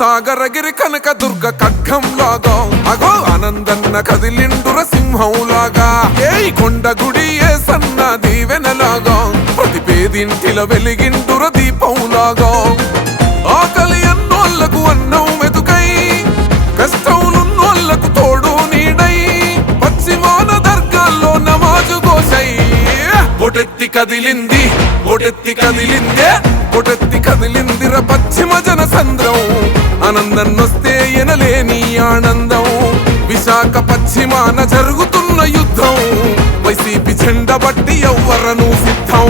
నాగరగిరి కనక దుర్గ ఖడ్గంలాగా అగో ఆనందన్న కదిలిండుర సింహంలాగా. ఏ కొండ గుడి ఏ సన్న దీవెనలాగా ప్రతి పేదింటిల వెలిగిండుర దీపంలాగా. ఆకలి అన్నోళ్ళకు అన్నం వెతుకై కష్టములున్నోళ్ళకు తోడు నీడై పశ్చిమాన దర్గాల్లో నమాజు గోసై పొటెత్తి కదిలింది పొటెత్తి కదిలిందే పొటెత్తి కదిలిందిర పశ్చిమ జన సంద్రం ఆనందన్నొస్తే ఎనలేని ఆనందం. విశాఖ పశ్చిమాన జరుగుతున్న యుద్ధం. వైసీపీ జెండ బట్టి ఎవ్వరను సిద్ధం.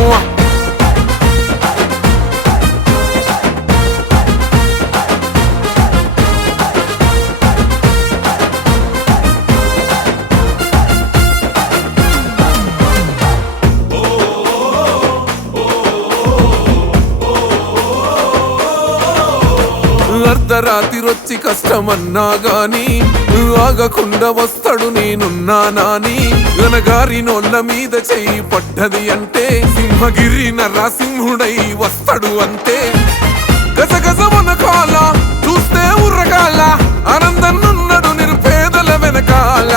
అర్ధరాతిరొచ్చి కష్టమన్నా గాని ఆగకుండా వస్తాడు నేనున్నా నాని. గనగారి నోళ్ళ మీద చెయ్యి పడ్డది అంటే సింహగిరి నరసింహుడై వస్తాడు అంతే. గజగజ కాల చూస్తే ఉర్రగాల ఆనందన్నున్నాడు నిరుపేదల వెనకాల.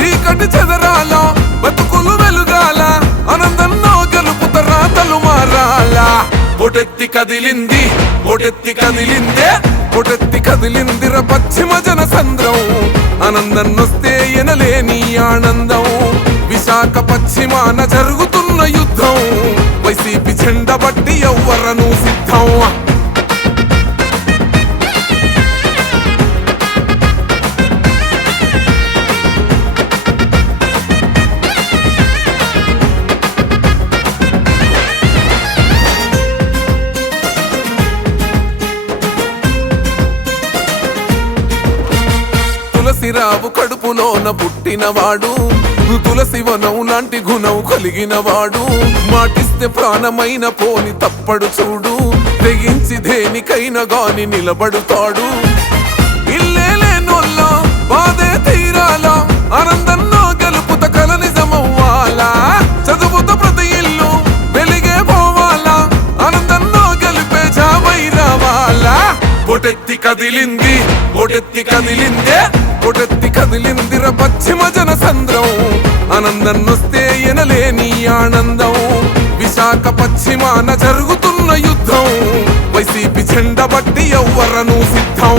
చీకటి చెదరా కదిలింది ఒటెత్తి కదిలిందే ఒటెత్తి కదిలిందిర పశ్చిమ జన సంద్రం ఆనందన్నొస్తే ఎనలేని ఆనందం. విశాఖ పశ్చిమాన జరుగుతున్న యుద్ధం. వైసీపీ జెండ బట్టి ఎవ్వరను సిద్ధం. తులసిరావు కడుపులోన పుట్టినవాడు. తులసి వనం లాంటి గుణం కలిగినవాడు. మాటిస్తే ప్రాణమైన పోని తప్పడు చూడు. తెగించి దేనికైనా గాని నిలబడుతాడు. ఇల్లే లేనోళ్ళ బాధే ఒటెత్తి కదిలింది ఒటెత్తి కదిలిందే ఒటెత్తి కదిలిందిర పశ్చిమ జన సంద్రం ఆనందన్నొస్తే ఎనలేని ఆనందం విశాఖ పశ్చిమాన జరుగుతున్న యుద్ధం. వైసీపీ జెండ బట్టి ఎవ్వరను సిద్ధం.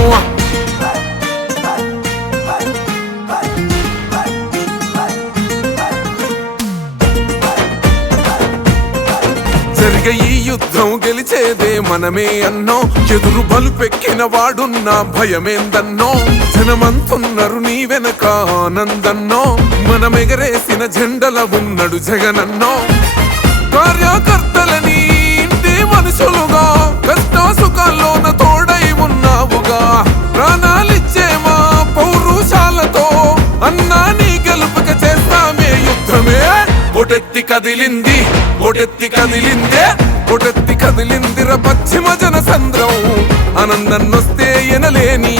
ఈ యుద్ధం గెలిచేదే మనమే అన్నో. ఎదురు బలుపెక్కిన వాడున్న భయమేందన్నో. జనమంతున్నారు నీ వెనక ఆనందన్నో. మనమెగరేసిన జెండల ఉన్నడు జగనన్నో. కార్యకర్తలని ఇంటి మనుషులుగా కష్ట సుఖాల్లోన తోడై ఉన్నావుగా. ప్రాణాలిచ్చే మా పౌరుషాలతో అన్నా నీ గెలుపుక చేస్తామే యుద్ధమే. ఒటెత్తి కదిలింది ఒటెత్తి కదిలిందే ఒటెత్తి కదిలిందిర పశ్చిమ జనసంద్రం. సంద్రం ఆనందన్నొస్తే ఎనలేని